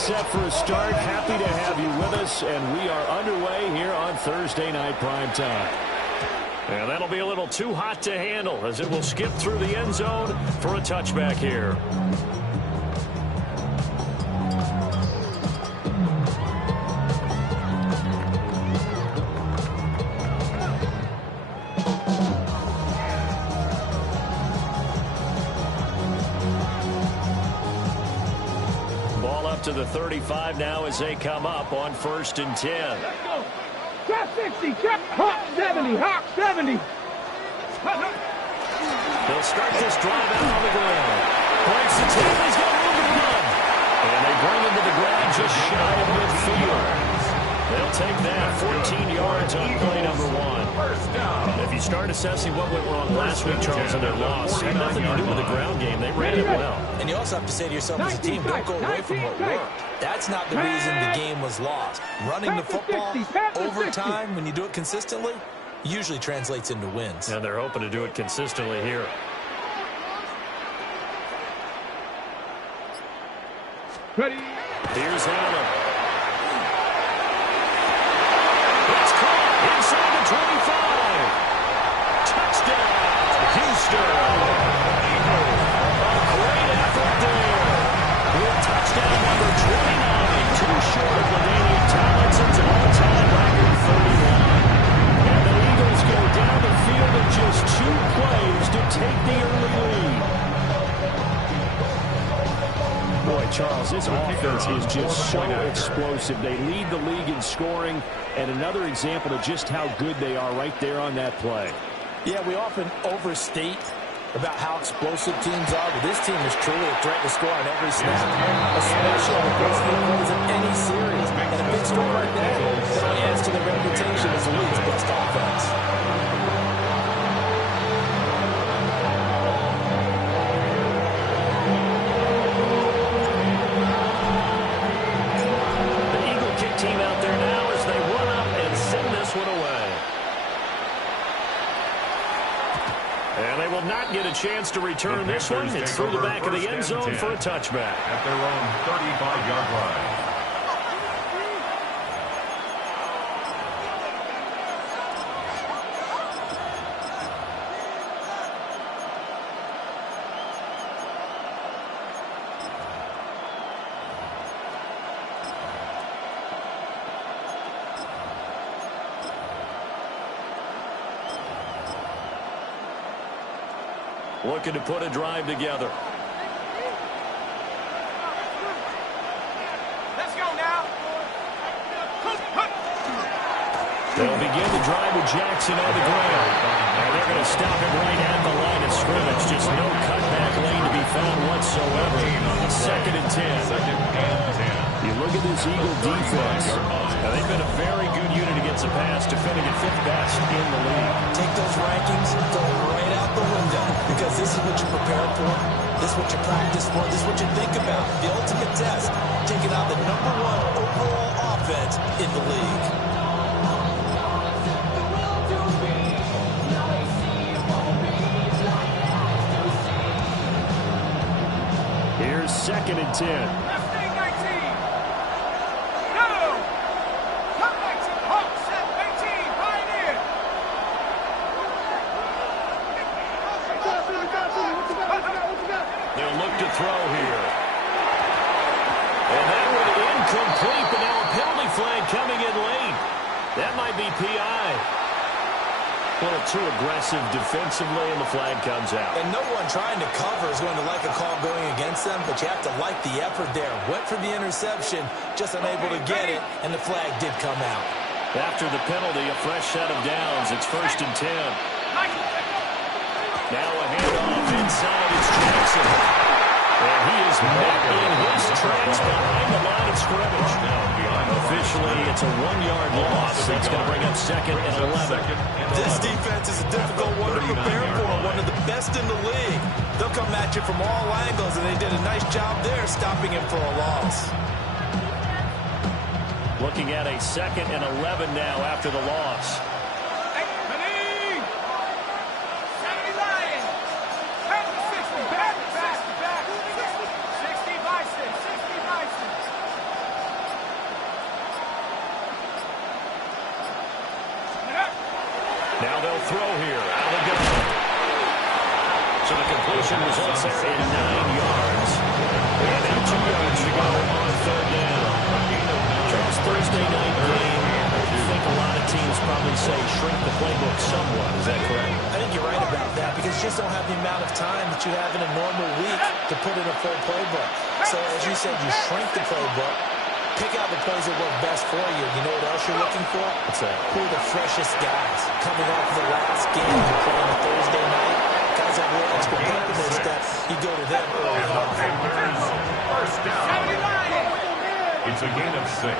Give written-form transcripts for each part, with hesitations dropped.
set for a start. Happy to have you with us, and we are underway here on Thursday Night Prime Time. And that'll be a little too hot to handle as it will skip through the end zone for a touchback here. Ball up to the 35 now as they come up on 1st and 10. Let's go. Trap 60, trap Hawk 70, Hawk 70. They'll start this drive out on the ground. Breaks the tackle, he's got room to run. And they bring him to the ground just shy of midfield. They'll take that 14 yards on play number 1. If you start assessing what went wrong last week, Charles, in their loss, had nothing to do with the ground game. They ran it well. And you also have to say to yourself as a team, don't go away from what worked. That's not the reason the game was lost. Running the football over time, when you do it consistently, usually translates into wins. And they're hoping to do it consistently here. Ready. Here's Allen. It's caught inside the 25. Touchdown, Houston. A great effort there. With touchdown number 29, too short of LaDainian Tomlinson's all-time record 31. And the Eagles go down the field in just 2 plays to take the early lead. Boy, Charles, this offense is just so explosive. They lead the league in scoring, and another example of just how good they are right there on that play. Yeah, we often overstate about how explosive teams are, but this team is truly a threat to score on every snap, especially on the first few plays of any series. And a big score like that adds to the reputation as the league's best offense. The Eagle kick team out there now as they run up and send this one away. And they will not get a chance to return this one. It's through the back of the end zone for a touchback. At their own 35-yard line. Looking to put a drive together. Let's go now. They'll begin the drive with Jackson on the ground. And they're going to stop him right at the line of scrimmage. Just no cutback lane to be found whatsoever. 2nd and 10. You look at this Eagle defense. Now, they've been a very good unit against the pass, defending at 5th best in the league. Take those rankings, throw them right out the window, because this is what you prepare for, this is what you practice for, this is what you think about. The ultimate test, taking out the #1 overall offense in the league. Here's 2nd and 10. They'll look to throw here. And that one incomplete, but now a penalty flag coming in late. That might be PI. A little too aggressive defensively, and the flag comes out. And no one trying to cover is going to like a call going against them, but you have to like the effort there. Went for the interception, just unable to get it, and the flag did come out. After the penalty, a fresh set of downs. It's 1st and 10. Now a handoff inside. It's Jackson. And he is met in his tracks behind the line of scrimmage. Officially, it's a 1-yard loss. That's going to bring up 2nd and 11. This defense is a difficult one to prepare for, one of the best in the league. They'll come at you from all angles, and they did a nice job there stopping him for a loss. Looking at a 2nd and 11 now after the loss. Now they'll throw here. Out of the gun. So the completion results there in 9 yards. And now 2 yards to go on third down. Charles, Thursday night game. I think a lot of teams probably say shrink the playbook somewhat. Is that correct? I think you're right about that because you just don't have the amount of time that you have in a normal week to put in a full playbook. So as you said, you shrink the playbook, pick out the plays that work best for you. You know what else you're looking for? What's that? Who are the freshest guys coming off the last game to play on a Thursday night? Guys have a little extra confidence that you go to them early on. First down. It's a gain of 6.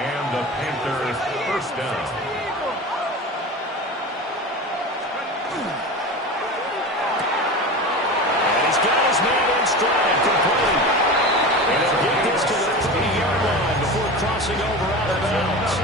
And the Panthers first down. And he's got his man in stride, complete. And he'll get this to the 30-yard line before crossing over out of bounds.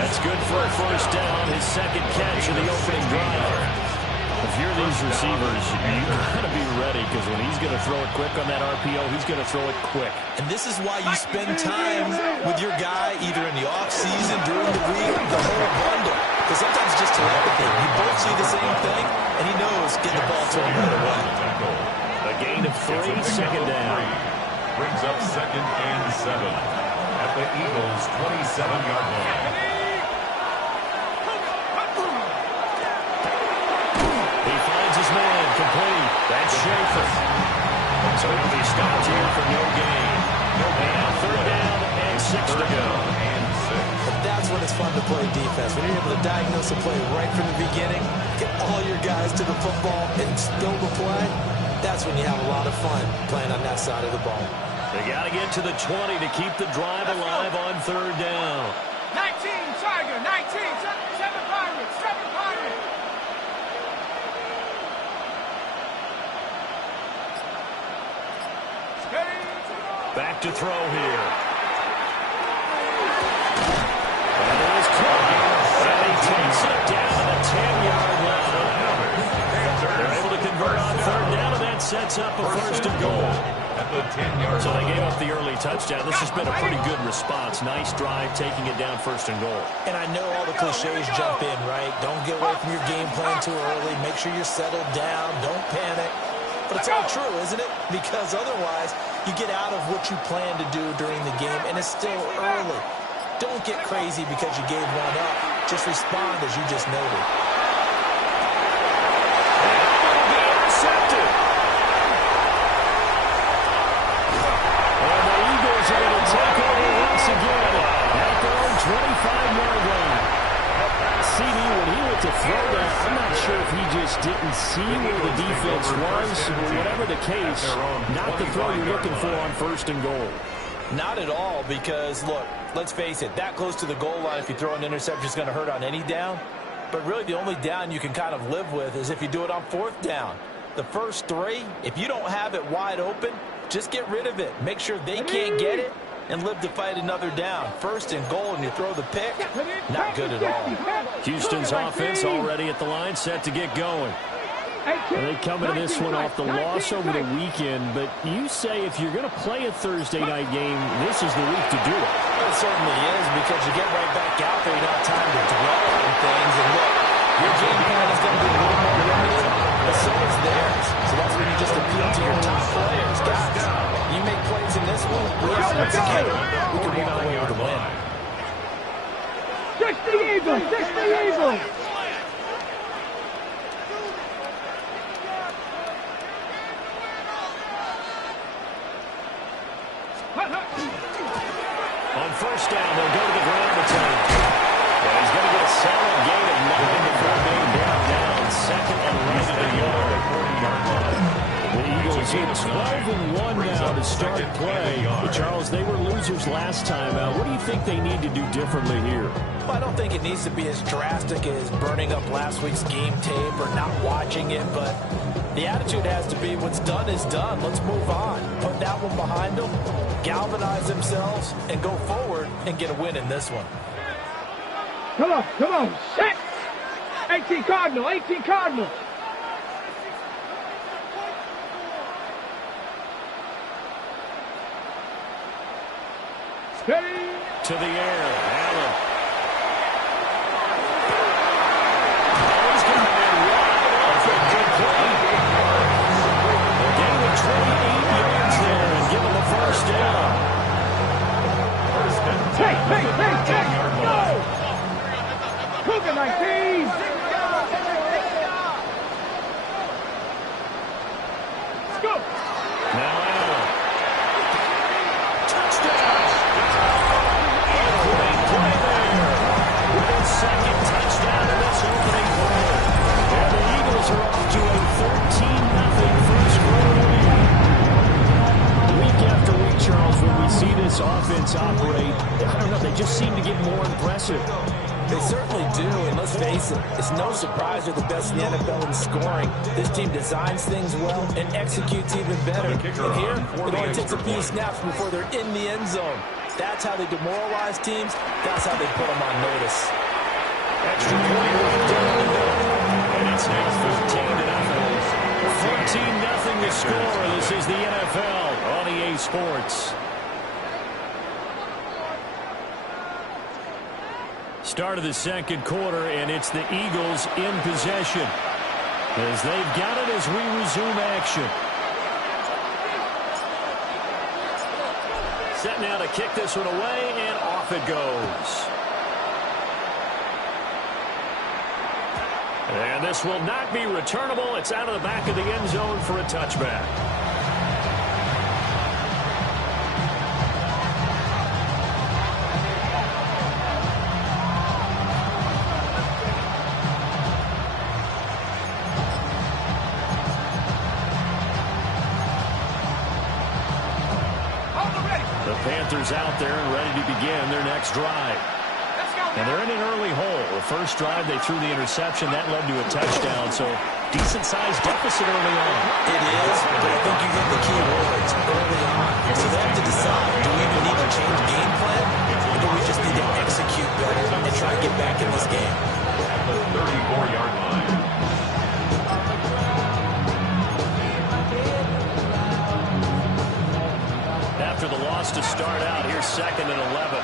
That's good for a first down, his second catch of the opening drive. If you're these receivers, you got to be ready because when he's going to throw it quick on that RPO, he's going to throw it quick. And this is why you spend time with your guy either in the offseason, during the week, the whole bundle. Because sometimes it's just telepathy. You both see the same thing, and he knows get the ball to him right away. A gain of 3, second down. Brings up 2nd and 7 at the Eagles' 27-yard line. Man, complete. That's Schaefer. So he'll be stopped here for no gain. And third down and 6 to go. But that's when it's fun to play defense. When you're able to diagnose a play right from the beginning, get all your guys to the football and spill the play, that's when you have a lot of fun playing on that side of the ball. They got to get to the 20 to keep the drive alive on third down. 19 Tiger, 19, 7 Pirates, 7 Pirates. Back to throw here. And it is caught. And he takes it down to the 10-yard line. They're able to convert on third down, and that sets up a first and goal. At the 10-yard So they gave up the early touchdown. This has been a pretty good response. Nice drive, taking it down first and goal. And I know all the cliches jump in, right? Don't get away from your game plan too early. Make sure you're settled down. Don't panic. But it's all true, isn't it? Because otherwise, you get out of what you plan to do during the game, and it's still early. Don't get crazy because you gave one up. Just respond as you just noted. And be intercepted. And the Eagles are going to take over once again at their own 25-yard line. CD, when he went to throw that, I'm not sure if he just didn't see where the defense was, or whatever the case, not the throw you're looking for on first and goal. Not at all, because, look, let's face it, that close to the goal line, if you throw an interception, is going to hurt on any down. But really, the only down you can kind of live with is if you do it on fourth down. The first 3, if you don't have it wide open, just get rid of it. Make sure they can't get it and live to fight another down. First and goal, and you throw the pick, not good at all. Houston's offense already at the line, set to get going. And they come into this one off the loss over the weekend, but you say if you're going to play a Thursday night game, this is the week to do it. It certainly is, because you get right back out there, you don't have time to dwell on things. And look, your game plan is going to be a little more limited, but so is theirs. So that's when you just appeal to your top players. Guys, you make plays in this one, we have it together. We can walk away with a win. 60 Eagles, 60 Eagles. On first down, they'll go to the ground attack. And he's going to get a solid gain of 9 before being brought down. Second and right of the yard. The Eagles hit 12-1 now to start play. But Charles, they were losers last time out. What do you think they need to do differently here? Well, I don't think it needs to be as drastic as burning up last week's game tape or not watching it, but the attitude has to be what's done is done. Let's move on. Put that one behind them, galvanize themselves, and go forward and get a win in this one. Come on, set. 18 Cardinal, 18 Cardinal. Steady. To the air, Allen. aggressive. They certainly do, and let's face it, it's no surprise they're the best in the NFL in scoring. This team designs things well and executes even better. And here, it only takes a few snaps before they're in the end zone. That's how they demoralize teams. That's how they put them on notice. Extra point right down the middle. And it's now 14-0. 14-0 the score. This is the NFL on EA Sports. Start of the second quarter, and it's the Eagles in possession as they've got it as we resume action. Set now to kick this one away, and off it goes. And this will not be returnable. It's out of the back of the end zone for a touchback. The Panthers out there and ready to begin their next drive. And they're in an early hole. The first drive, they threw the interception. That led to a touchdown, so decent-sized deficit early on. It is, but I think you hit the key words early on. So they have to decide, do we even need to change game plan, or do we just need to execute better and try to get back in this game? At the 34-yard line. After the loss to start out, here's 2nd and 11.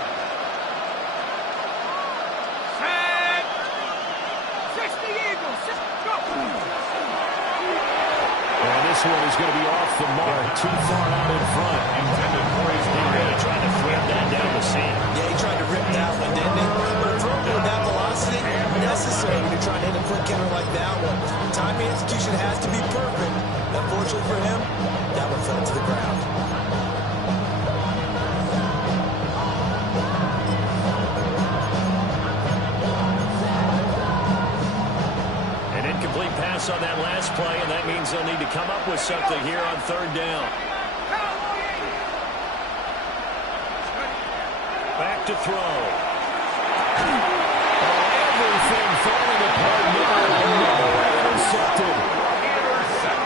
And this one is going to be off the mark, too far out in front. Intended for his He really tried to thread that down the seam. Yeah, he tried to rip that one, didn't he? But a throw with that velocity, necessary when you're trying to hit a quick counter like that one. Timing execution has to be perfect. Unfortunately for him, that one fell to the ground. Incomplete pass on that last play, and that means they'll need to come up with something here on 3rd down. Back to throw. Everything falling apart now. Intercepted.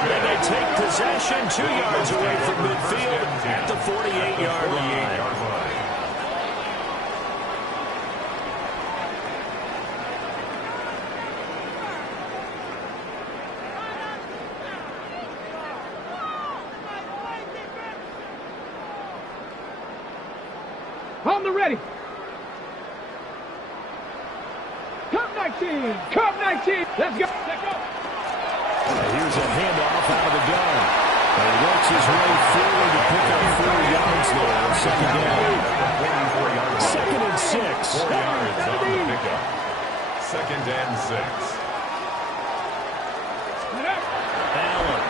And they take possession 2 yards away from midfield at the 48-yard line. On the ready. Cup 19. Cup 19. Let's go. Let's go. Here's a handoff out of the gun. And he works his way forward to pick up 4 yards there on 2nd down. 2nd and 6. 4 yards on the pickup. 2nd and 6. Allen.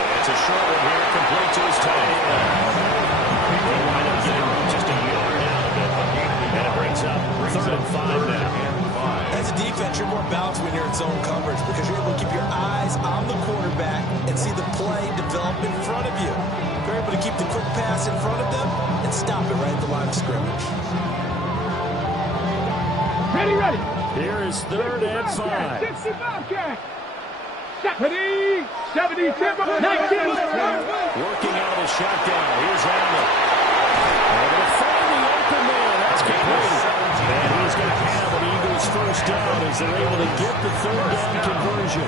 And it's a short one here, complete to his tight end. They wind up getting just a yard out of it. And it brings up 3rd and 5 now. As a defense, you're more balanced when you're in zone coverage because you're able to keep your eyes on the quarterback and see the play develop in front of you. You're able to keep the quick pass in front of them and stop it right at the line of scrimmage. Ready, ready. Here is 3rd and 5. 65 catch. 70, 70, 19. Working out of the shotgun. Here's Allen. They're going to find the open man. That's complete. And he's going to have an Eagles first down as they're able to get the 3rd down conversion.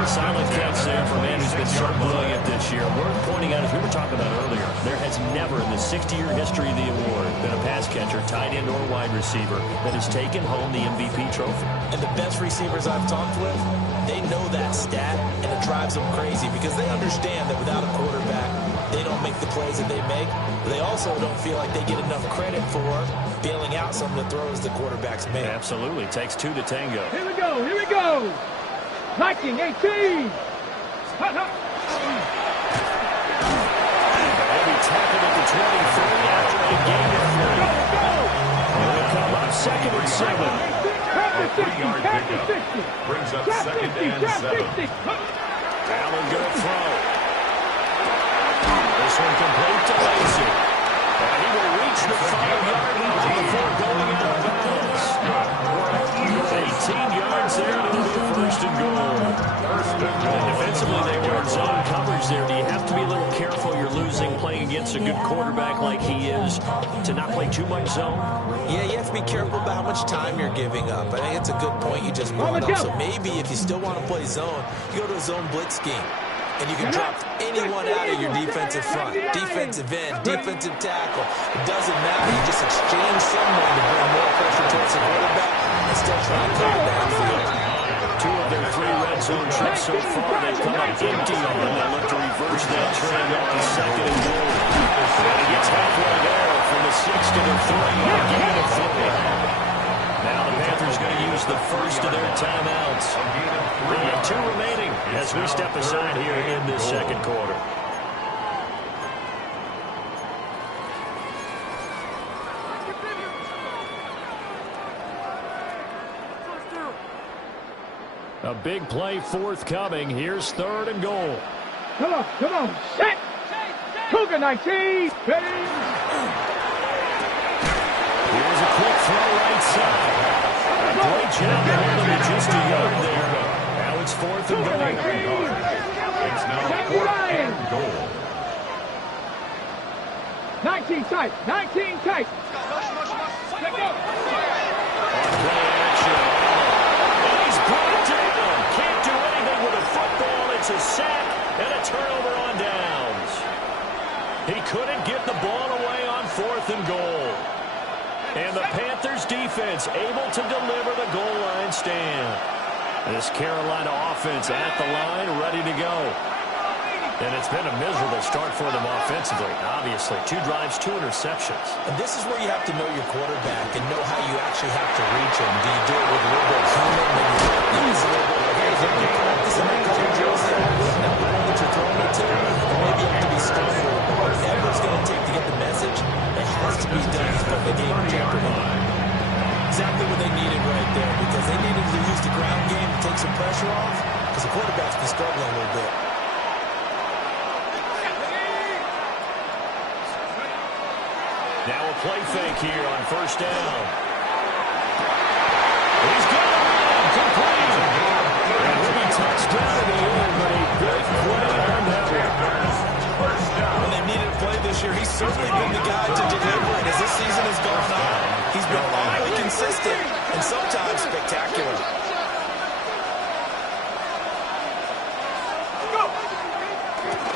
Silent catch there for a man who's been so brilliant this year. Worth pointing out, as we were talking about earlier, there has never in the 60-year history of the award been a pass catcher, tight end, or wide receiver that has taken home the MVP trophy. And the best receivers I've talked with, they know that stat, and it drives them crazy because they understand that without a quarterback, they don't make the plays that they make. But they also don't feel like they get enough credit for bailing out some of the throws the quarterbacks make. Absolutely. Takes 2 to tango. Here we go. Here we go. 19, 18. Hut, hut. Heavy tackle at the 23 after a gain of 3. They'll come up 2nd and 7. A 3-yard pickup brings up 2nd and 7. Allen going to throw. This one complete to Lacey. And he will reach the 5-yard line before going against a good quarterback like he is to not play too much zone? Yeah, you have to be careful about how much time you're giving up. I think it's a good point you just brought up. So maybe if you still want to play zone, you go to a zone blitz scheme. And you can drop anyone out of your defensive front, defensive end, defensive tackle. It doesn't matter. You just exchange someone to bring more pressure towards the quarterback and still try and cover downfield. 2 of their 3 red zone trips so far. They've come up empty on them. They look to reverse that trend up to 2nd and goal. And he gets halfway there from the 6 to the 3. A gain of 3. Now the Panthers going to use the first of their timeouts. We have 2 remaining as we step aside here in this second quarter. A big play forthcoming. Here's 3rd and goal. Come on, set! Cougar 19, ready! Here's a quick throw right side. A great job holding it just a yard there. Now it's 4th and goal. It's now 4th and goal. 19 tight, 19 tight. On play action. And he's brought down. Can't do anything with a football. It's a sack and a turnover on downs. He couldn't get the ball away on 4th and goal. And the Panthers defense able to deliver the goal line stand. This Carolina offense at the line, ready to go. And it's been a miserable start for them offensively. Obviously, 2 drives, 2 interceptions. And this is where you have to know your quarterback and know how you actually have to reach him. Do you do it with a little bit of human? Maybe use a little bit of hands up your practice and then call drills there. Now the one that you're throwing it to, and maybe you have to be stronger. Whatever it's going to take to get the message, it has to be done to put the game in jeopardy. Exactly what they needed right there, because they needed to use the ground game to take some pressure off, because the quarterback's been struggling a little bit. Now a play fake here on 1st down. He's got it complete. And he'll be touchdown in the end, but a big play on that one. When they've needed a play this year, he's certainly been the guy to deliver it. As this season has gone on, he's been awfully consistent and sometimes spectacular.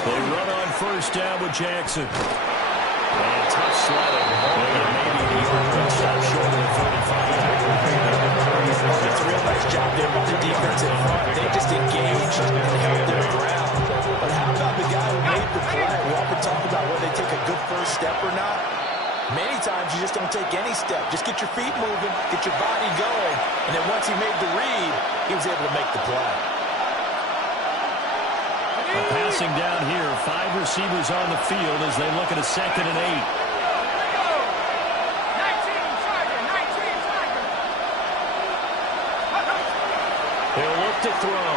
They run on 1st down with Jackson. And tough sledding. Maybe the yard stop short of the 35. That's a real nice job there by the defense in front. They just engaged and held their ground. But how about the guy who made the play? We often talk about whether they take a good first step or not. Many times you just don't take any step. Just get your feet moving, get your body going, and then once he made the read, he was able to make the play. Passing down here, 5 receivers on the field as they look at a 2nd and 8. He'll look to throw.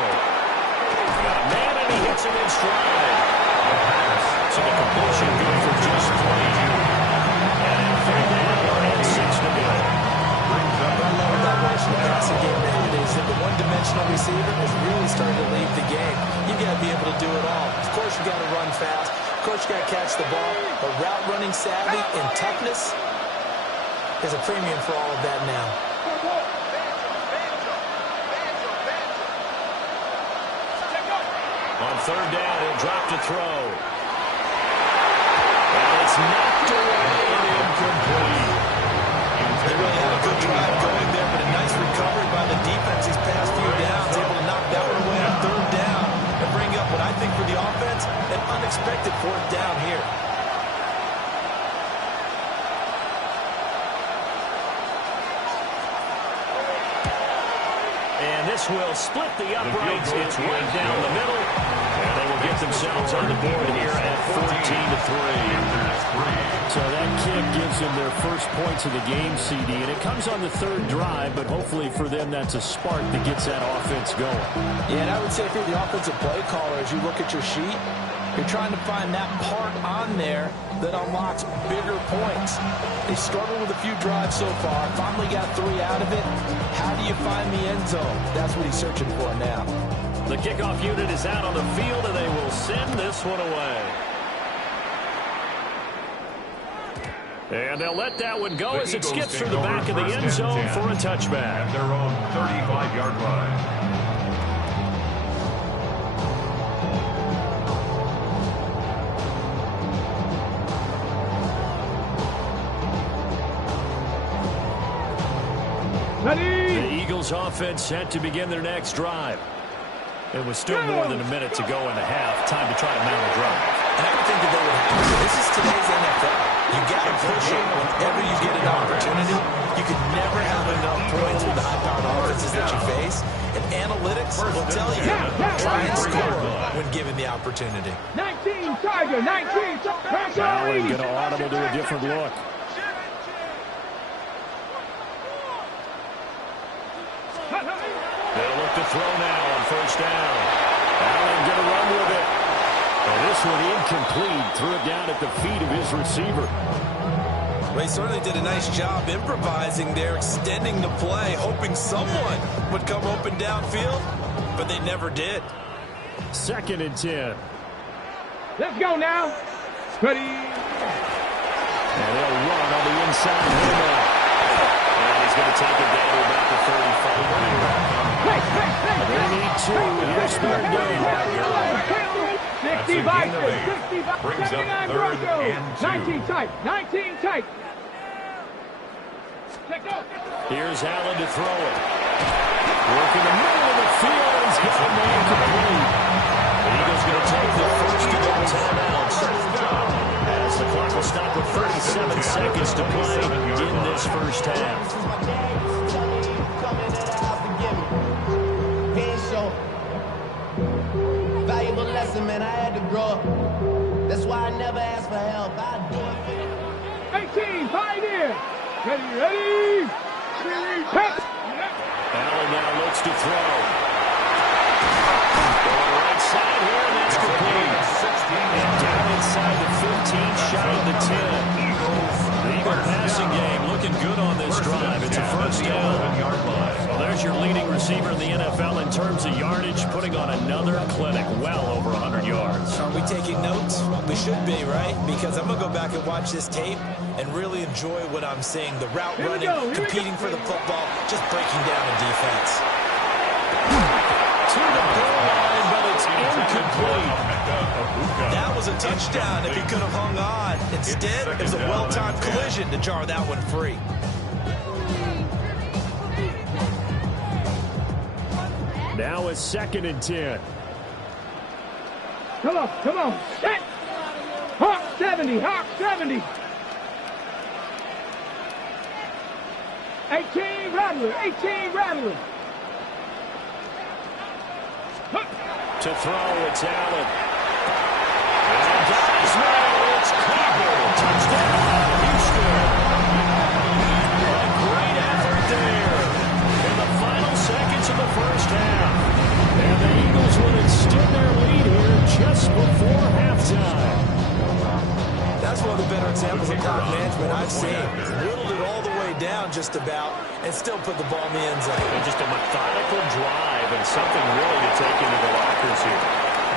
Got a man and he hits him in stride. So the completion good for just 3. And 3rd down and 6 to go. I love that version of the passing game nowadays, that the one-dimensional receiver is really starting to leave the game. You've got to be able to do it all. Of course, you've got to run fast. Of course, you've got to catch the ball. But route running savvy and toughness is a premium for all of that now. On 3rd down, he'll drop to throw. And it's knocked away and incomplete. They really had a good drive going there, but a nice recovery by the defense these past few downs, able to knock that one away on 3rd down and bring up what I think for the offense, an unexpected 4th down here. And this will split the uprights. It's right down the middle. And they will get themselves on the board here at 14-3. So that kick gives them their first points of the game, CD. And it comes on the 3rd drive, but hopefully for them that's a spark that gets that offense going. Yeah, and I would say if you're the offensive play caller, as you look at your sheet, you're trying to find that part on there that unlocks bigger points. They struggled with a few drives so far. Finally got 3 out of it. How do you find the end zone? That's what he's searching for now. The kickoff unit is out on the field, and they will send this one away. And they'll let that one go as it skips through the back of the end zone for a touchback. At their own 35-yard line. The Eagles offense set to begin their next drive. It was still more than a minute to go in the half. Time to try to mount a drive. And I would think that they would have to. This is today's NFL. You got to push it whenever you get an opportunity. You can never have enough points with the high-powered offenses that you face. And analytics will tell you, try and score when given the opportunity. 19 Tiger, 19 Tiger. Allen going to audible to a different look. They'll look to throw now on first down. Allen going to run with it. And this one incomplete. Threw it down at the feet of his receiver. Well, he certainly did a nice job improvising there, extending the play, hoping someone would come open downfield, but they never did. 2nd and 10. Let's go now. Ready. And they'll run on the inside handoff. And he's going to take it down to about the 35. They need 2 in this 3rd down. 65, 65, Brings up 3rd and 2. 19 tight, 19 tight. Here's Allen to throw it. Working the middle of the field. He's got a man complete. The Eagles going to take the first of all timeouts. As the clock will stop with 37 seconds to play in this first half. Valuable lesson, man. I had to grow up. That's why I never ask for help. I do it for you. 18, pioneer. Ready. Allen now looks to throw. Going right side here, and that's complete. And down inside the 15, shy of the 10. The Eagle passing game looking good on this drive. It's a first down. Well, there's your leading receiver in the NFL in terms of yardage, putting on another clinic, well over 100 yards. Are we taking notes? We should be, right? Because I'm going to go back and watch this tape and really enjoy what I'm seeing. The route running, competing for the football, just breaking down a defense. To the goal line, but it's incomplete. That was a touchdown if he could have hung on. Instead, it was a well-timed collision to jar that one free. Now it's 2nd and 10. Come on. Set. Hawk 70, Hawk 70. 18 Rattler. To throw, it's Allen. And guys, now it's Cooper. Touchdown, Houston. A great effort there in the final seconds of the first half. And the Eagles will extend their lead here just before halftime. That's one of the better examples of clock management I've seen. Whittled it all the way down just about and still put the ball in the end zone. And just a methodical drive and something really to take into the lockers here.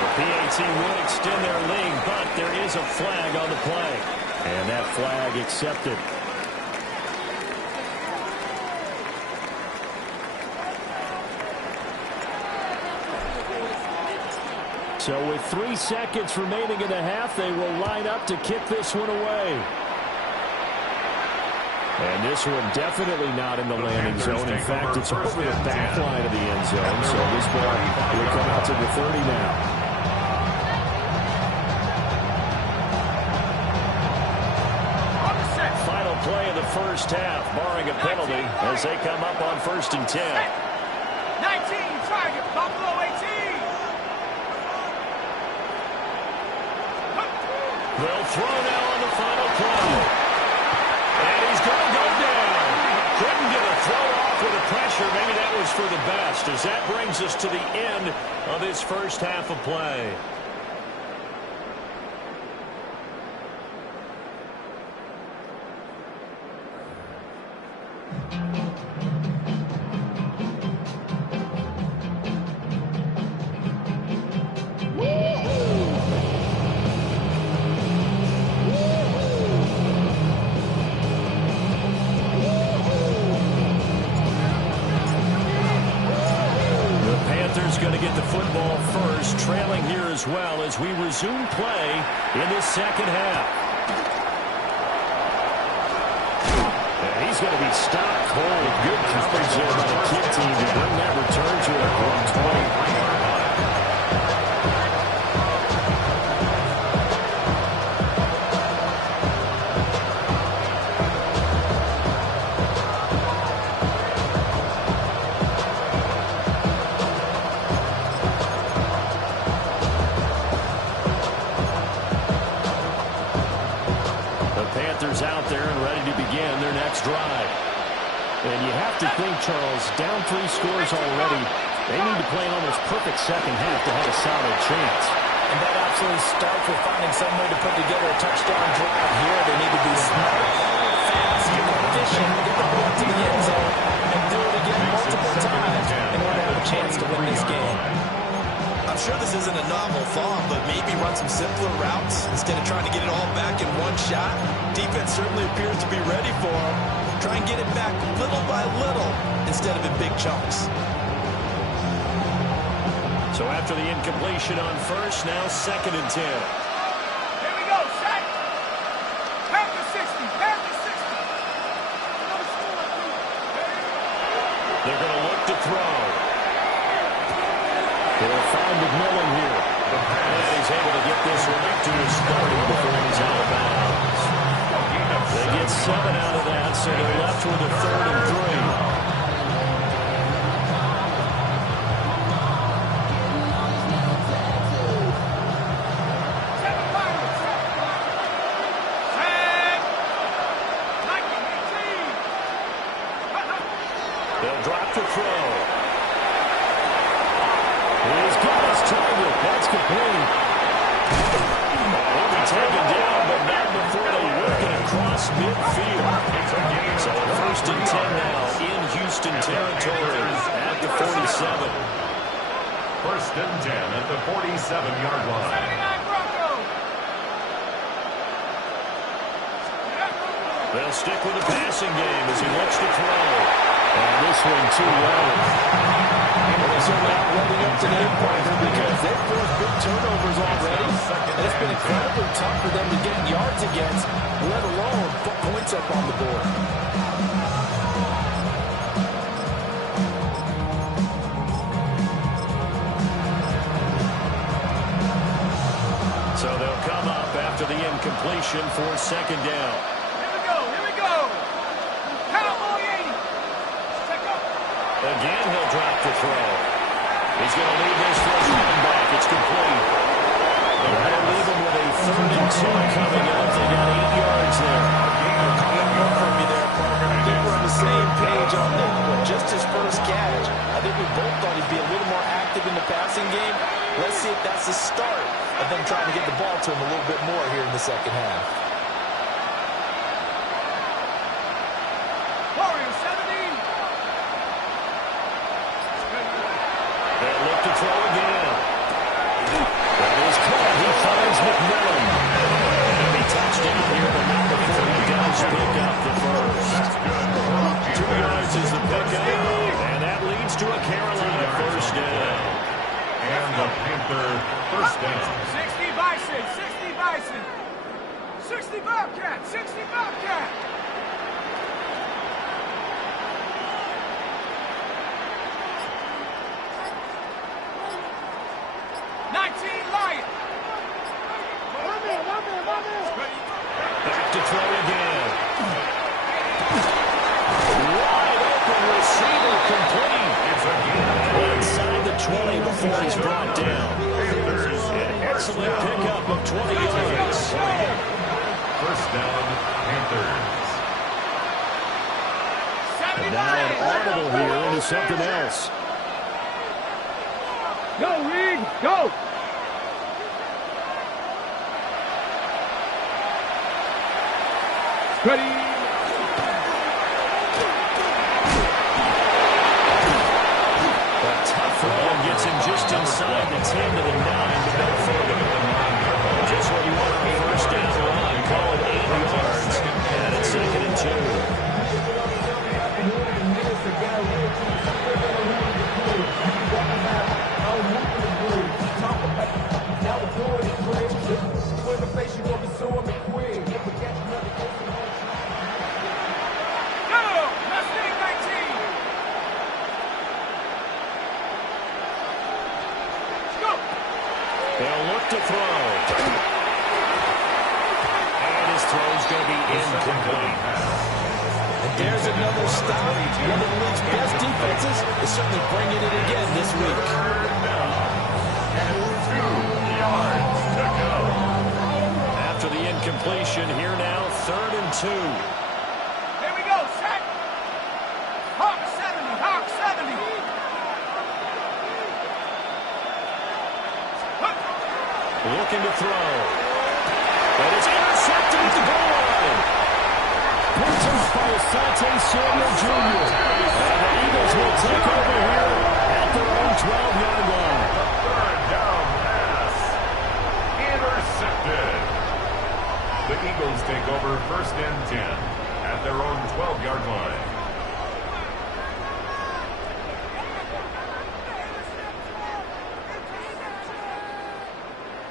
The PAT will extend their lead, but there is a flag on the play. And that flag accepted. So with 3 seconds remaining in the half, they will line up to kick this one away. And this one definitely not in the landing zone. In fact, it's over the back line of the end zone. So this ball will come out to the 30 now. Final play of the first half, barring a penalty, as they come up on 1st and 10. 19 target, Buffalo 18. They'll throw now on the final play. And he's going to go down. Couldn't get a throw off with the pressure. Maybe that was for the best, as that brings us to the end of this first half of play. Panthers going to get the football first, trailing here as well as we resume play in the second half. And he's going to be stopped cold. Good coverage there by the kick team to bring that return to a quick 23-yard line. Out there and ready to begin their next drive. And you have to think, Charles, down 3 scores already, they need to play an almost perfect second half to have a solid chance. And that absolutely starts with finding some way to put together a touchdown drive here. They need to be smart, fast, efficient, get the ball to the end zone, and do it again multiple times in order to have a chance to win this game. I'm sure this isn't a novel thought, but maybe run some simpler routes instead of trying to get it all back in one shot. Defense certainly appears to be ready for them. Try and get it back little by little instead of in big chunks. So after the incompletion on first, now 2nd and 10. Here we go, set. Panther 60, Panther 60. They're going to look to throw. They'll find McMillan here. And he's able to get this right to his 30 before he's out of bounds. They get 7 out of that, so they're left with a 3rd and 3. They'll drop the throw. He's got his target. That's complete. He'll be taken down, but not before they work it across midfield. So 1st and 10 now in Houston territory at the 47. 1st and 10 at the 47-yard line. They'll stick with the passing game as he looks to throw. And this one too low. They're certainly not living up to the impact because they've forced big turnovers already. And it's been incredibly tough for them to get yards against, let alone put points up on the board. So they'll come up after the incompletion for 2nd down. Here we go. Cowboy 80. Check up. Again, he'll drop the throw. He's going to leave this for his running back. It's complete. That'll leave him with a 3rd and 2 coming up. They got 8 yards there. More from you there, partner. I think we're on the same page on just his first catch. I think we both thought he'd be a little more active in the passing game. Let's see if that's the start of them trying to get the ball to him a little bit more here in the second half. Warrior 70. They'll look to throw again. That is caught. He finds McMillan. He'll be touchdown here, but not before he does pick up the first. 2 yards is the pickup, and that leads to a Carolina 1st down. And the Panther 1st down. 60 Bison, 60 Bison. 60 Bobcat, 60 Bobcat. Back to throw again. Wide open receiver complete. Inside the 20 before he's brought down. An excellent pickup of 20 yards. 1st down, Panthers. And now an audible here into something else. Go, Reed, go. Ready. A tough run gets him just inside the 10 to the 9, but no further. Just what you want on a 1st down run. Call it 8 yards. And it's 2nd and 2. They'll look to throw. And his throw's going to be incomplete. And there's another stop. One of the league's best defenses is certainly bringing it again this week. After the incompletion, here now, 3rd and 2. Here we go, set. Hawk 70, Hawk 70. Looking to throw. But it's intercepted at the goal line. Picked off by Asante Samuel Jr. And the Eagles will take over here at their own 12-yard line. Third down pass. Intercepted. The Eagles take over 1st and 10 at their own 12-yard line.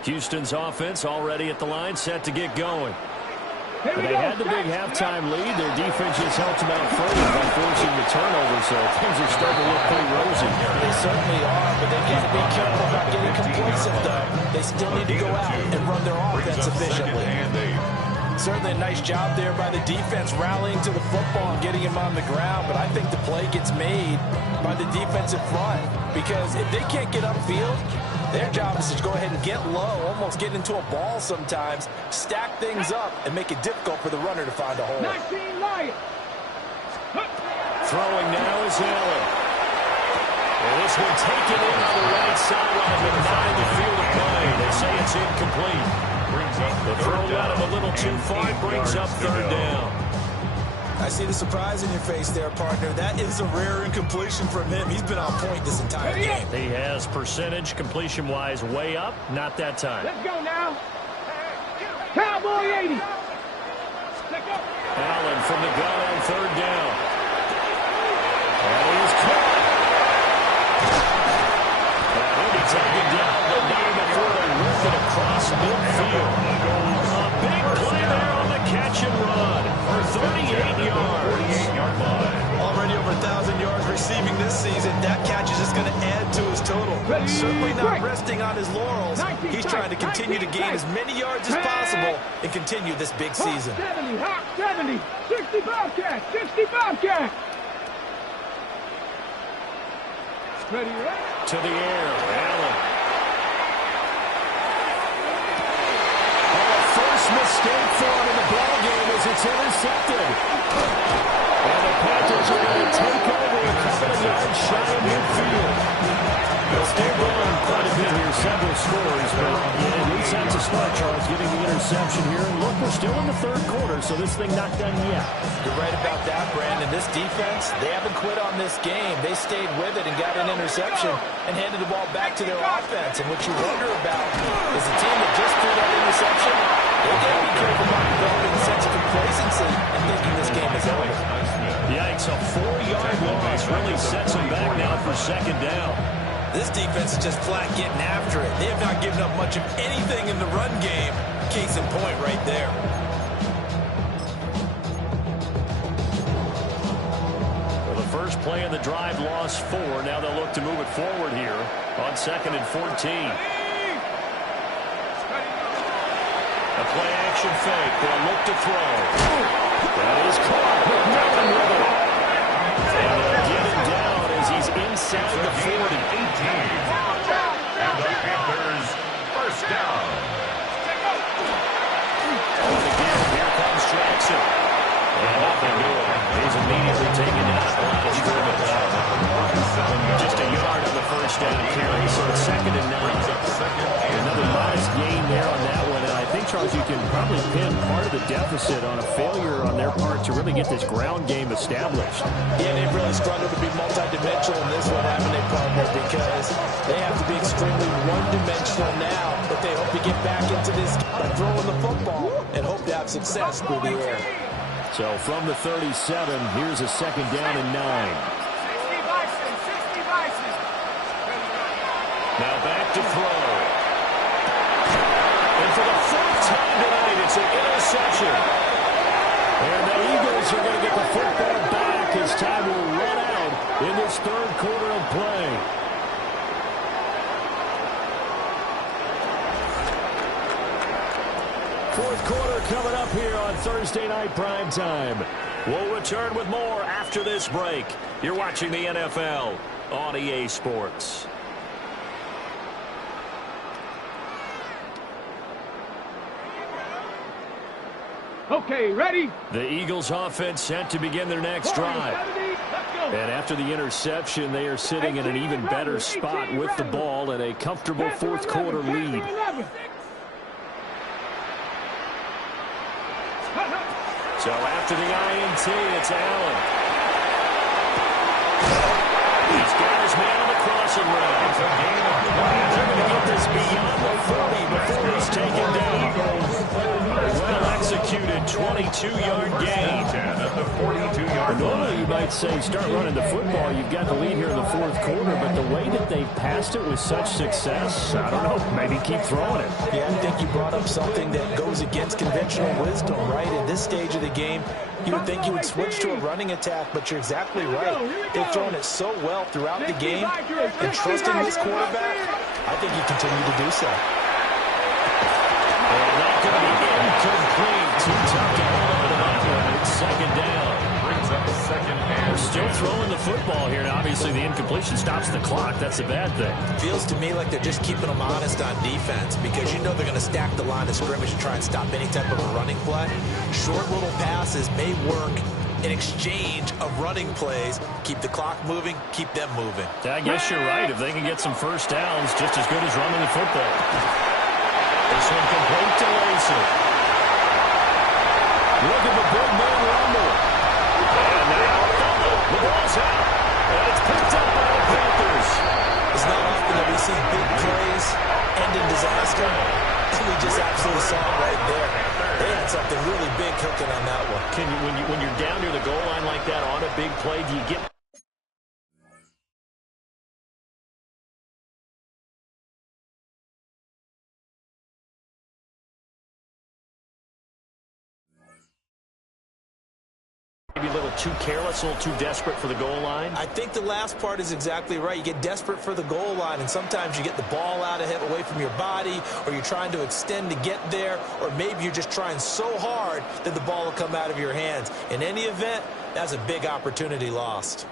Houston's offense already at the line, set to get going. But they had the big halftime lead. Their defense just helped them out further by forcing the turnover, so things are starting to look pretty rosy. They certainly are, but they've got to be careful about getting complacent, though. They still need to go out and run their offense efficiently. Certainly a nice job there by the defense rallying to the football and getting him on the ground, but I think the play gets made by the defensive front because if they can't get upfield, their job is to go ahead and get low, almost get into a ball sometimes, stack things up, and make it difficult for the runner to find a hole. Throwing now is Allen. And this one taken in on the right sideline, but not in the field of play. They say it's incomplete. The throw got him a little too far, brings up 3rd down. I see the surprise in your face there, partner. That is a rare incompletion from him. He's been on point this entire game. He has percentage, completion-wise, way up. Not that time. Let's go now. Cowboy 80. Let's go. Allen from the gun on 3rd down. And he's caught. And he'll be taken down, but not before they work it across midfield. A big play there on the catch and run for 38 yards. Already over 1,000 yards receiving this season. That catch is just going to add to his total. Certainly not resting on his laurels. He's trying to continue to gain as many yards as possible and continue this big season. Hawk 70, Hawk 70. 60 Bobcat, 60 Bobcat. Ready, ready. To the air, Allen. First mistake for him in the ballgame as it's intercepted. And the Panthers are going to take over a couple of yards shy of midfield. They'll stay going quite a bit here, several scores, but at least that's a start, Charles, getting the interception here. And look, we're still in the 3rd quarter, so this thing not done yet. You're right about that, Brandon. This defense, they haven't quit on this game. They stayed with it and got an interception and handed the ball back to their offense. And what you wonder about is the team that just threw that interception, they got to be careful about developing a sense of complacency and thinking this game is over. Yikes, a 4-yard loss really sets them back now for 2nd down. This defense is just flat getting after it. They have not given up much of anything in the run game. Case in point right there. Well, the first play of the drive lost 4. Now they'll look to move it forward here on 2nd and 14. A play action fake. They'll look to throw. That is caught. McMillan with it. And they'll get him down as he's inside the 40. And the Panthers, 1st down. And again, here comes Jackson. And nothing doing. He's immediately taken down at the line of scrimmage. Just a yard on the 1st down carry, so it's 2nd and 9. Another modest gain there on that one, and I think, Charles, you can probably pin part of the deficit on a failure on their part to really get this ground game established. Yeah, they've really struggled to be multidimensional in this one, haven't they, partner? Because they have to be extremely one-dimensional now, but they hope to get back into this by throwing the football and hope to have success through the air. So from the 37, here's a 2nd down and 9. 60 Bison, 60 Bison. Now back to throw. And for the 3rd time tonight, it's an interception. And the Eagles are going to get the football back as time will run out in this 3rd quarter of play. More coming up here on Thursday Night Primetime. We'll return with more after this break. You're watching the NFL on EA Sports. Okay, ready? The Eagles offense set to begin their next drive. And after the interception, they are sitting in an even better spot with the ball and a comfortable fourth quarter lead. So after the INT, it's Allen. He's got his man on the crossing route. They're going to get this beyond the 40 before he's taken down. Well executed 22-yard gain. At the 42-yard Normally you might say start running the football. You've got the lead here in the fourth quarter, but the way that they've passed it with such success, I don't know, maybe keep throwing it. Yeah, I think you brought up something that goes against conventional wisdom, right? At this stage of the game, you would think you would switch to a running attack, but you're exactly right. They've thrown it so well throughout the game, and trusting this quarterback, I think you continue to do so. And not going to be incomplete. Too tough to hold on to that one. It's second down. Brings up second and Still throwing the football here. Now, obviously, the incompletion stops the clock. That's a bad thing. Feels to me like they're just keeping them honest on defense because you know they're going to stack the line of scrimmage and try and stop any type of a running play. Short little passes may work in exchange of running plays. Keep the clock moving, keep them moving. I guess you're right. If they can get some first downs, just as good as running the football. This one complete to Lacy. Look at the big man rumble. And now the ball's out. And it's picked up by the Panthers. It's not often that we see big plays end in disaster. And we just absolutely saw it right there. They had something really big cooking on that one. Can you, when you're down near the goal line like that on a big play, do you get... maybe a little too careless, a little too desperate for the goal line? I think the last part is exactly right. You get desperate for the goal line, and sometimes you get the ball out ahead, away from your body, or you're trying to extend to get there, or maybe you're just trying so hard that the ball will come out of your hands. In any event, that's a big opportunity lost.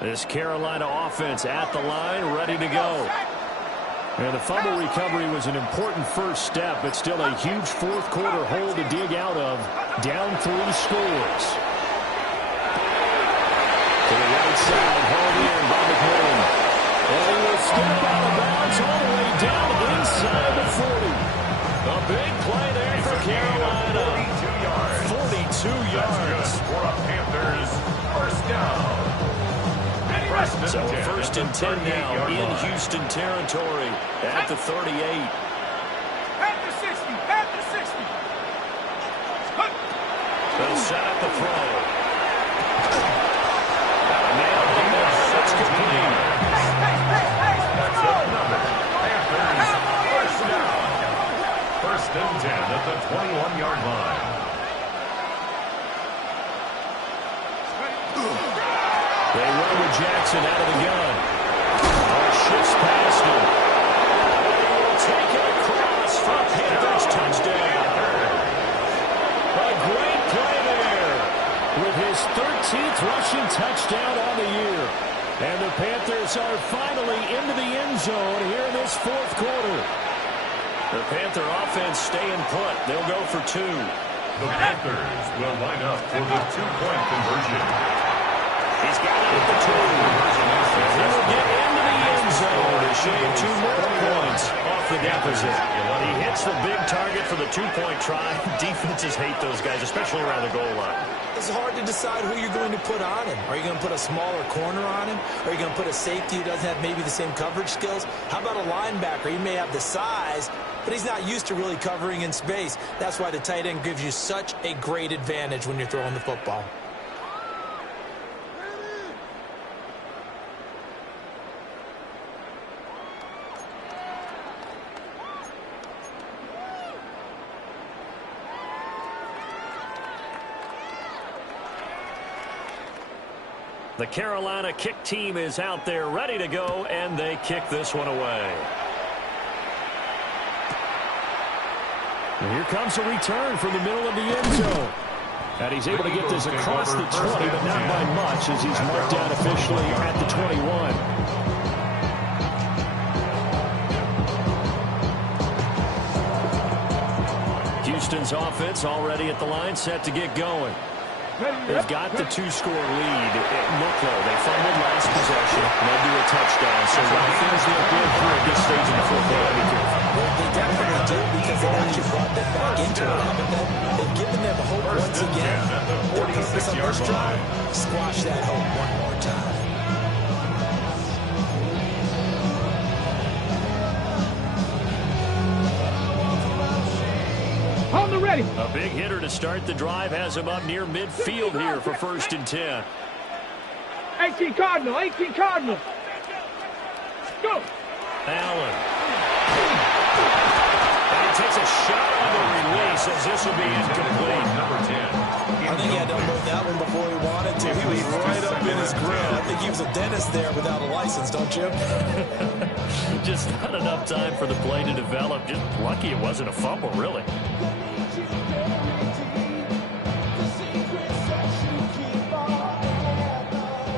This Carolina offense at the line, ready to go. And the fumble recovery was an important first step, but still a huge fourth quarter hole to dig out of. Down 3 scores. To the right side, hauled in by McMillan. And he will step out of bounds all the way down inside the 40. A big play there for Carolina. 42 yards. for a Panthers first down. So first and 10 now in Houston territory at the 38. Panther 60, Panther 60. They'll set up the throw. Nailed him there. That's complete. That's another Panthers first down. First and 10 at the 21-yard line. They run with Jackson out of the gun. Shifts past him. He will take it across for Panthers touchdown. A great play there with his 13th rushing touchdown on the year. And the Panthers are finally into the end zone here in this fourth quarter. The Panther offense staying put. They'll go for 2. The Panthers will line up for the 2-point conversion. He's got it at the 2. He will get into the end zone to shave 2 more points off the deficit. He hits the big target for the 2-point try. Defenses hate those guys, especially around the goal line. It's hard to decide who you're going to put on him. Are you going to put a smaller corner on him? Are you going to put a safety who doesn't have maybe the same coverage skills? How about a linebacker? He may have the size, but he's not used to really covering in space. That's why the tight end gives you such a great advantage when you're throwing the football. The Carolina kick team is out there ready to go, and they kick this one away. And here comes a return from the middle of the end zone. And he's able to get this across the 20, but not by much as he's marked down officially at the 21. Houston's offense already at the line, set to get going. They've got the two-score lead. Look, though, they fumbled last possession. Led to a touchdown. So while things look good here at this stage in the football, be careful. They definitely do because they actually brought them back into it. But they've given them hope once again. Their purpose on this drive, squash that hope one more time. Ready. A big hitter to start the drive has him up near midfield here for 1st and 10. 18 Cardinal, 18 Cardinal. Go. Allen. And he takes a shot on the release as this will be incomplete. Number 10. I think he had to unload that one before he wanted to. He was right up in his grill. I think he was a dentist there without a license, don't you? Just not enough time for the play to develop. Just lucky it wasn't a fumble, really.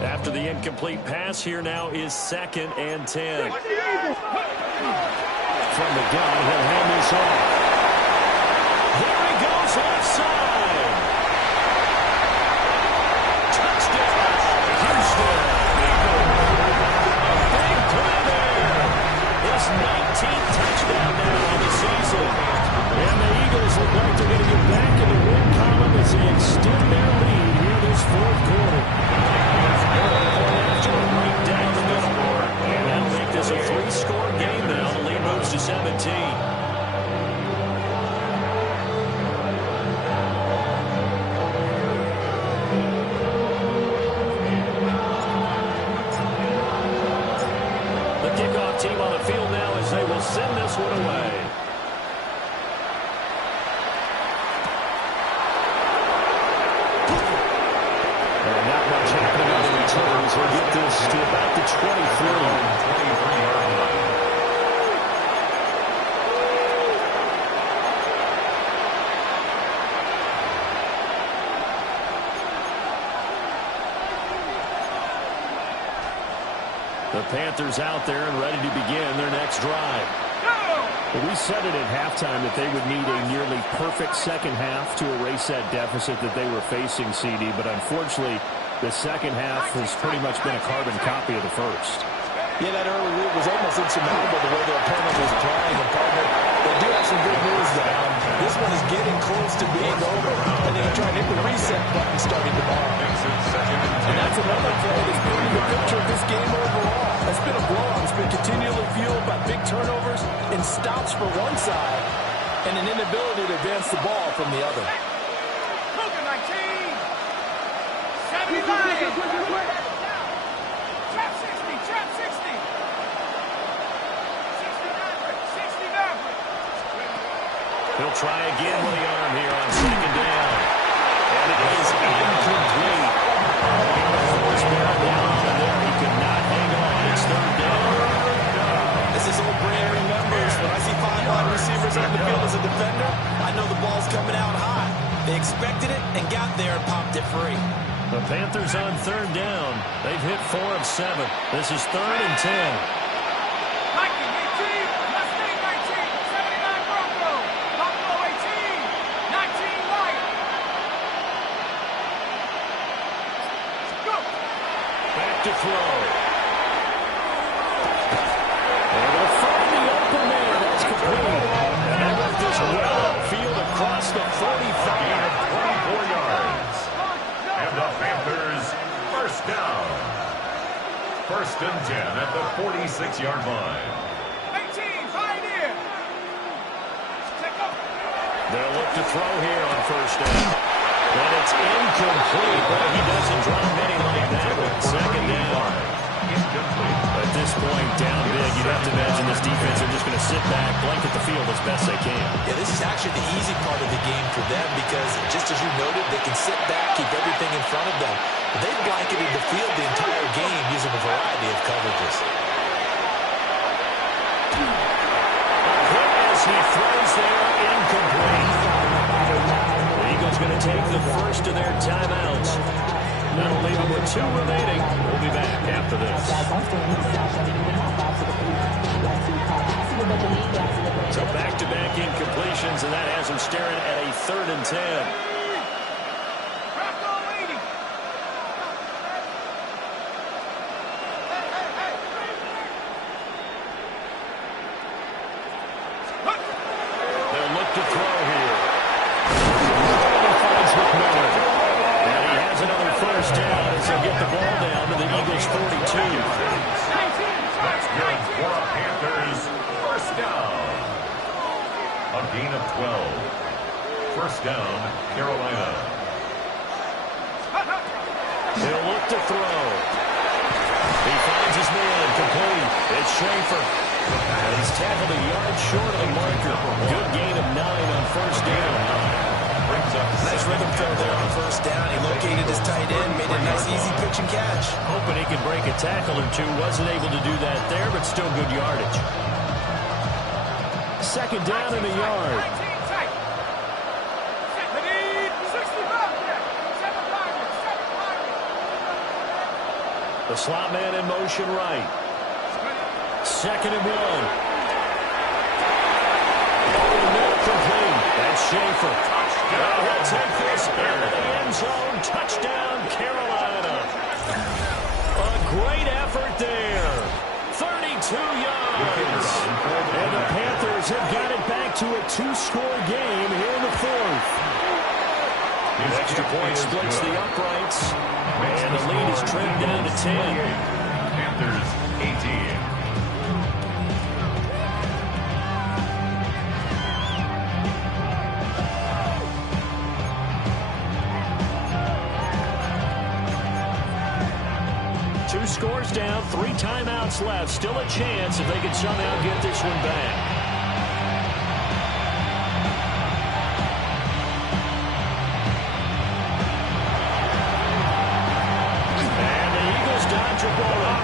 After the incomplete pass, here now is 2nd and 10. From the gun, he'll hand this off. There he goes, left side. Touchdown, Houston. A big play there. His 19th touchdown now on the season. And the Eagles look like they're going to get back in the win column as they extend their lead here this 4th quarter. Right down the middle. And that'll make this a 3-score game now. The lead moves to 17. The kickoff team on the field now as they will send this one away. And not much happening on the returns. We'll get this to about the 23-yard line. The Panthers out there and ready to begin their next drive. Well, we said it at halftime that they would need a nearly perfect second half to erase that deficit that they were facing, CD. But unfortunately, the second half has pretty much been a carbon copy of the first. Yeah, that early lead was almost insurmountable the way their opponent was playing. And partner, they do have some good news, though. This one is getting close to being over. And they can try and hit the reset button starting tomorrow. And that's another play that's painting the picture of this game overall. It's been a blowout. It's been continually fueled by big turnovers and stops for one side and an inability to advance the ball from the other. Cougar 19. 79. Trap 60. Trap 60. 60 Maverick. 60 Maverick. He'll try again with the arm here on 2nd down. And it is incomplete. Force Barrett down on there. He could not hang on. It's 3rd down. As this old brain remembers, when I see 5 wide receivers on the field as a defender, I know the ball's coming out high. They expected it and got there and popped it free. The Panthers on 3rd down. They've hit 4 of 7. This is 3rd and 10. Viking 18. Mustang 19. 79 Bronco. Buffalo 18. 19 White. Go. Back to throw. And they'll find the open man. That's complete. And they left this well upfield across the 45. 24 yards. And the Panthers, 1st down. 1st and 10 at the 46-yard line. 18 Pioneer. Check up. They'll look to throw here on 1st down. And it's incomplete. But he doesn't drop many like that one. 2nd down. Incomplete. At this point, down big, you'd have to imagine this defense are just going to sit back, blanket the field as best they can. Yeah, this is actually the easy part of the game for them because, just as you noted, they can sit back, keep everything in front of them. But they've blanketed the field the entire game using a variety of coverages. As he throws there, incomplete. take the first of their timeouts. That'll leave them with 2 remaining. We'll be back after this. So back-to-back incompletions, and that has them staring at a 3rd and 10. Gain of 12. First down, Carolina. He'll look to throw. He finds his man, complete. It's Schaefer. And he's tackled a yard short of the marker. Good gain of 9 on first down. Brings up nice rhythm throw there on first down. He located his tight end, made a nice easy pitch and catch. Hoping he could break a tackle or two. Wasn't able to do that there, but still good yardage. Second down in a yard. The slot man in motion right. Second and 1. Oh, no, complete. That's Schaefer. Well, he'll take this into the end zone. Touchdown, Carolina. A great effort there. 32 yards. And the Panthers have got it back to a 2-score game here in the 4th. The extra point splits the uprights. And the lead is trimmed down to 10. Panthers 18. Two scores down, 3 timeouts left. Still a chance if they can somehow get this one back.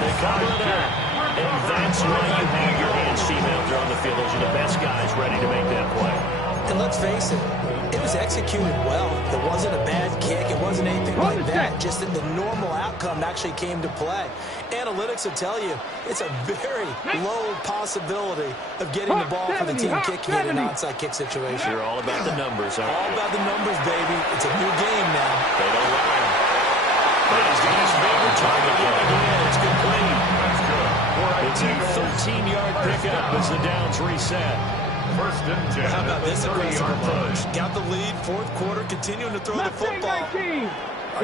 They cover it up. And that's why you have your hands team out there on the field. Those are the best guys ready to make that play. And let's face it, it was executed well. It wasn't a bad kick. It wasn't anything like that. Just that the normal outcome actually came to play. Analytics will tell you it's a very low possibility of getting the ball for the team kicking it in an onside kick situation. You're all about the numbers, huh? All about the numbers, baby. It's a new game now. They don't lie. But he's got his favorite target yet again. It's complete. That's good. It's a 13-yard pickup as the downs reset. First and 10. How about this aggressive approach? Got the lead, 4th quarter, continuing to throw the football. Are you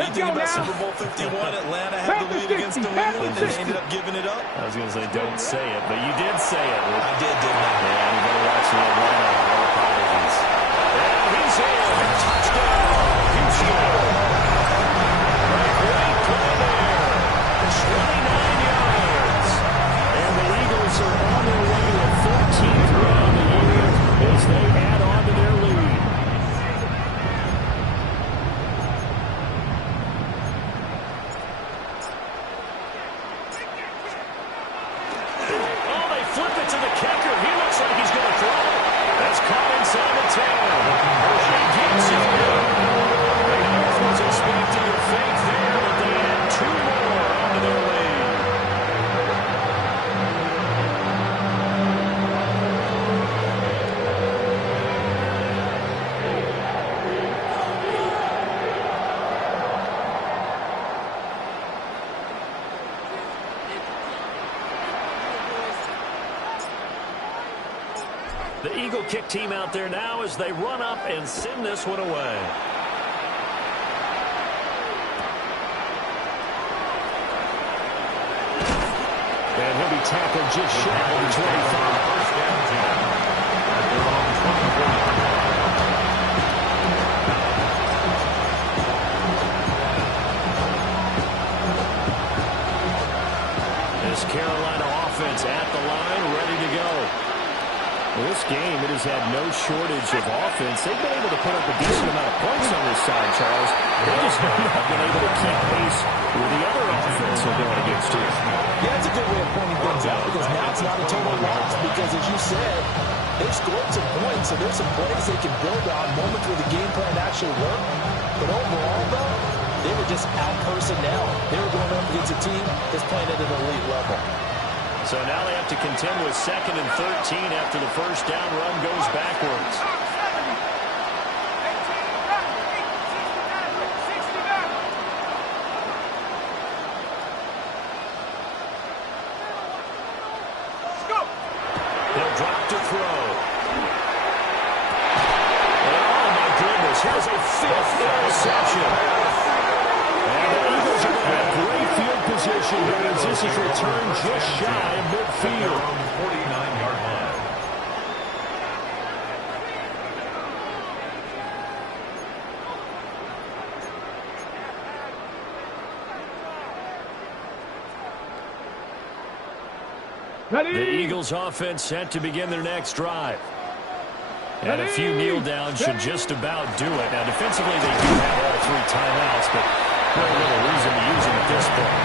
thinking about Super Bowl 51? Atlanta had the lead against New England, and they ended up giving it up? I was going to say, don't say it, but you did say it. I did, didn't I? Yeah, you better watch the Atlanta. No apologies. And he's in. Touchdown, Houston. Great play there. 29 yards. And the Eagles are on their way to a 14th win on the year as they add on to their lead. Oh, they flip it to the kicker. He looks like he's going to throw it. That's caught inside the 10. He gets it. They almost was expecting a fake there, but they add 2 more onto their lead. The Eagle kick team out there now as they run up and send this one away. And he'll be tackled just shy of the 25. First down 10. At their own 24. This Carolina offense at the line, ready to go. Well, this game, it has had no shortage of offense. They've been able to put up a decent amount of points on this side, Charles. They just have not been able to keep pace with the other offense they're going against here. Yeah, that's a good way of pointing things out because now it's not a total loss because, as you said, they've scored some points, so there's some plays they can build on, moments where the game plan actually worked. But overall, though, they were just out personnel. They were going up against a team that's playing at an elite level. So now they have to contend with 2nd and 13 after the first down run goes backwards. They'll drop to throw. Oh, my goodness. Here's a 5th interception. And the Eagles are going to have great field position here as this is returned just shy of midfield. 49-yard line. The Eagles offense set to begin their next drive. And a few kneel downs should just about do it. Now, defensively, they do have all 3 timeouts, but very little reason to use them at this point.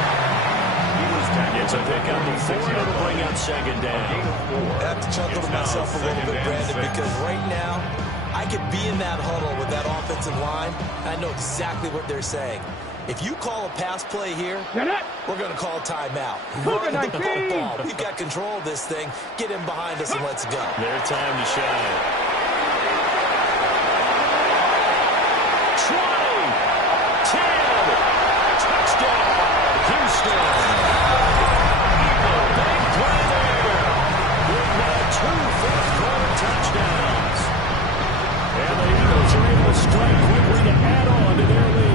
It's a pickup of 4, and it'll bring up 2nd down. I have to chuckle to myself a little bit, Brandon, because right now, I could be in that huddle with that offensive line, and I know exactly what they're saying. If you call a pass play here, we're going to call a timeout. Run the football. We've got control of this thing. Get in behind us and let's go. Their time to shine. 20, 10, touchdown, Houston. Big play there. With now 2 fourth-quarter touchdowns. And the Eagles are able to strike quickly to add on to their lead.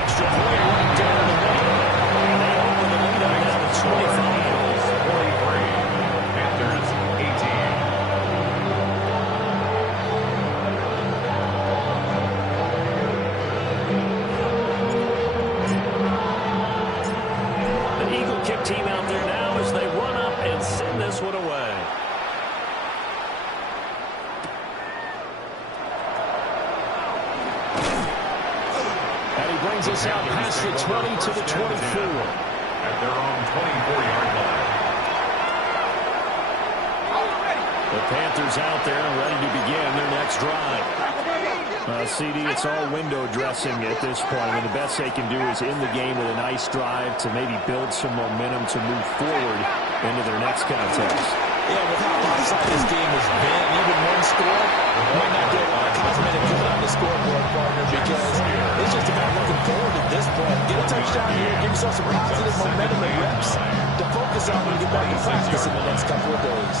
Extra point right down the middle. And they open the lead up now to 25. 43. Panthers 18. The Eagle kick team out there now as they run up and send this one away. And he brings us out past the 20 to the 24. At their own 24-yard line. The Panthers out there and ready to begin their next drive. CD, it's all window dressing at this point. I mean, the best they can do is end the game with a nice drive to maybe build some momentum to move forward into their next contest. Yeah, with how lopsided this game has been, even one score might not get a lot of cosmetic good on the scoreboard, partner, because it's just about looking forward at this point. Get a touchdown here, give yourself some positive momentum and reps to focus on when you get back to practice in the next couple of days.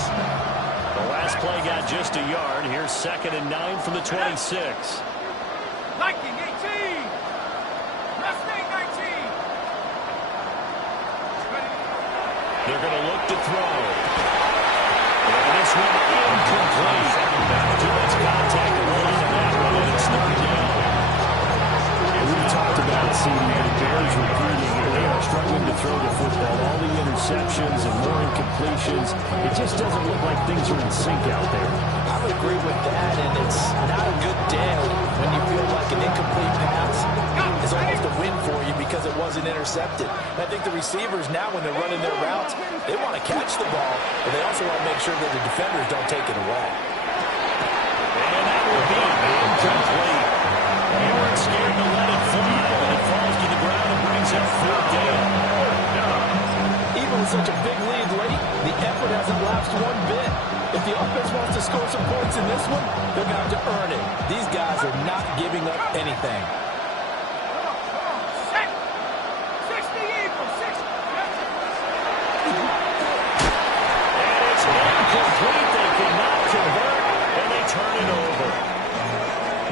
The last play got just a yard. Here's 2nd and 9 from the 26. Viking 18. Mustang 19. They're going to look to throw. And this one incomplete. Too much contact early in that one, and it's 3rd down. We've talked about CD, the Bears repeating, they are struggling to throw the football. All the interceptions and more incompletions. It just doesn't look like things are in sync out there. I would agree with that, and it's not a good day when you feel like an incomplete pass is almost a win for you because it wasn't intercepted. And I think the receivers now, when they're running their routes, they want to catch the ball, but they also want to make sure that the defenders don't take it away. And that will be incomplete. You weren't scared to let it fly, and it falls to the ground and brings up 4th down. Even with such a big lead late, the effort hasn't lapsed one bit. If the offense wants to score some points in this one, they're going to have to earn it. These guys are not giving up anything. 60 Eagles, 60. And it's incomplete. They cannot convert, and they turn it over.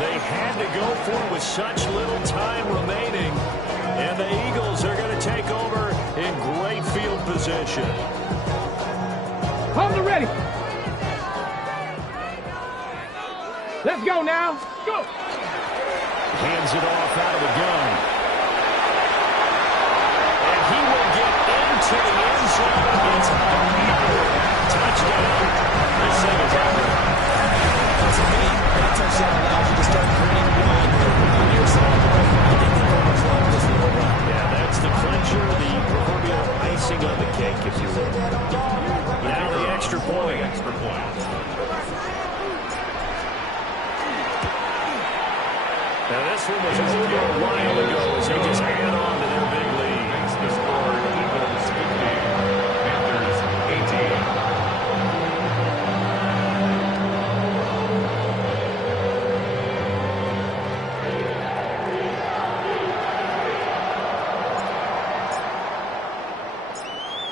They had to go for it with such little time remaining, and the Eagles are going to take over in great field position. Hold it ready. Let's go now. Go. Hands it off out of the gun. And he will get into the end zone. It's one was over a while ago as they just add on to their big lead. Makes the score Eagles 50, Panthers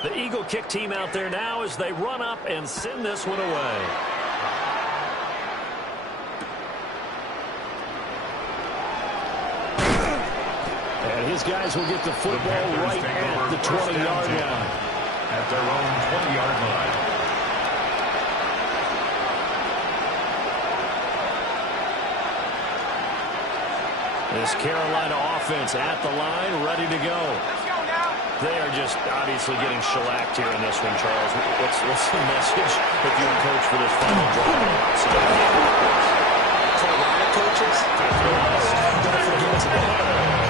18. The Eagle kick team out there now as they run up and send this one away. And his guys will get the football right at the 20-yard line. At their own 20-yard line. This Carolina offense at the line, ready to go. Let's go now. They are just obviously getting shellacked here in this one, Charles. What's the message if you're a coach for this final drive? Carolina coaches, don't forget today.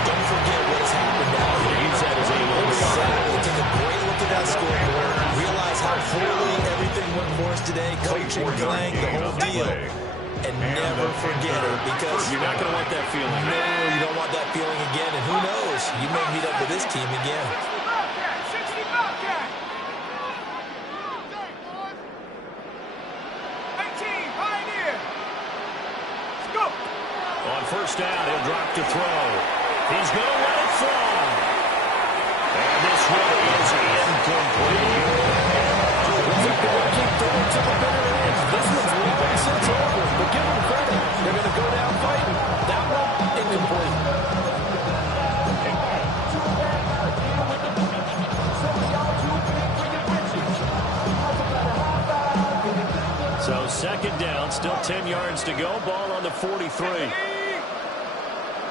Don't forget what has happened now. Use that as a Exactly. Take a great look at that scoreboard. Realize how poorly everything went for us today. Coaching, playing, the whole deal. And never forget it, because You're not going to want that feeling. no, you don't want that feeling again. And who knows? You may meet up with this team again. 60 Bobcat, 60 Bobcat. 18, Pioneer. Let's go. On first down, he'll drop to throw. He's going to let it fly. And this one is incomplete. Keep throwing to the better end. This one's long since over, but give them credit. They're going to go down fighting. That one, incomplete. So second down, still 10 yards to go. Ball on the 43.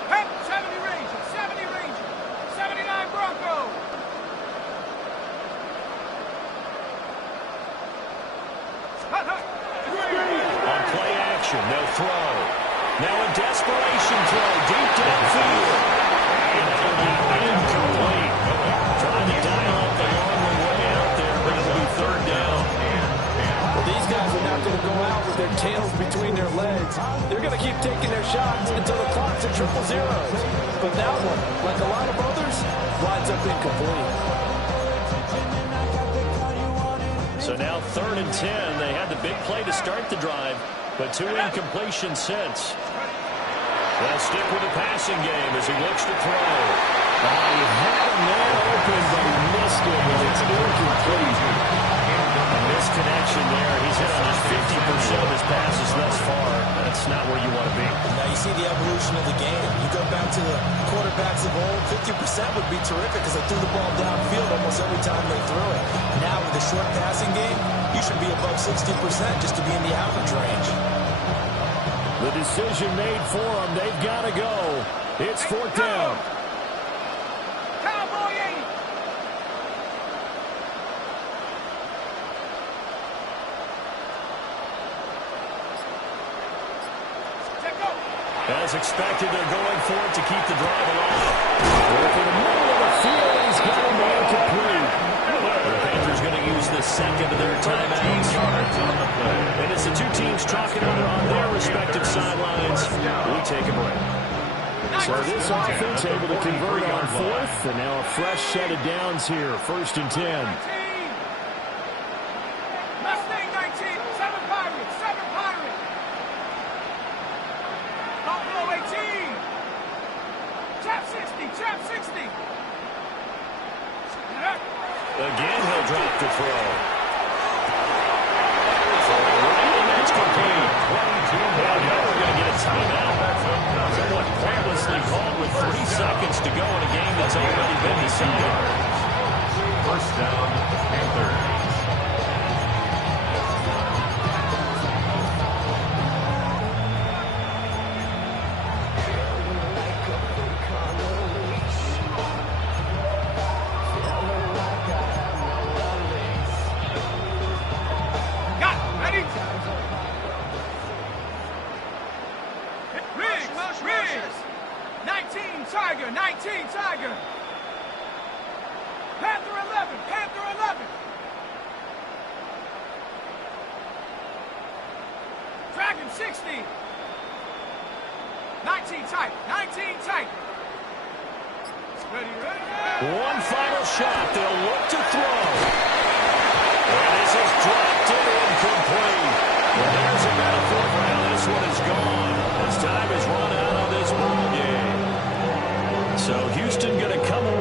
Hey, 70 Ranger, 70 Ranger, 79 Bronco. Hut, hut. On play action, they'll throw. Now a desperation throw deep downfield. And that will be incomplete. Trying to dial up the long way out there, but it'll be third down. Well, these guys are not going to go out with their tails between their legs. They're going to keep taking their shots until the clock's at 0-0. But that one, like a lot of others, winds up incomplete. So now 3rd and 10. They had the big play to start the drive, but 2 incompletions since. They'll stick with the passing game as he looks to throw. He had a man open, but he missed it, and it's incomplete. A misconnection there. He's hit on just 50% of his passes thus far. That's not where you want to be. Now you see the evolution of the game. You go back to the quarterbacks of old, 50% would be terrific because they threw the ball downfield almost every time they threw it. Now with the short passing game, you should be above 60% just to be in the average range. The decision made for them. They've got to go. It's 4th down. Cowboy 80. Check go. As expected, they're going for it to keep the drive alive. Over the middle of the field, he's got a man complete. The Panthers going to use the second of their timeouts. And it's the two teams chalking it on their respective sidelines. We take a break. So this offense able to convert on 4th, and now a fresh set of downs here. 1st and 10. 19. Mustang 19. 7 Pirates. 7 Pirates. Buffalo 18. Chap 60. Chap 60. Again, he'll drop the throw. And that's complete. Well, now we're going to get a timeout. Somewhat pointlessly called with 3 seconds to go in a game that's already been decided. First down, Panthers. Got it. Ready? Riggs. 19 Tiger. 19 Tiger. Panther 11. Panther 11. Dragon 60. 19 tight. 19 tight. Ready, ready, ready. One final shot. They'll look to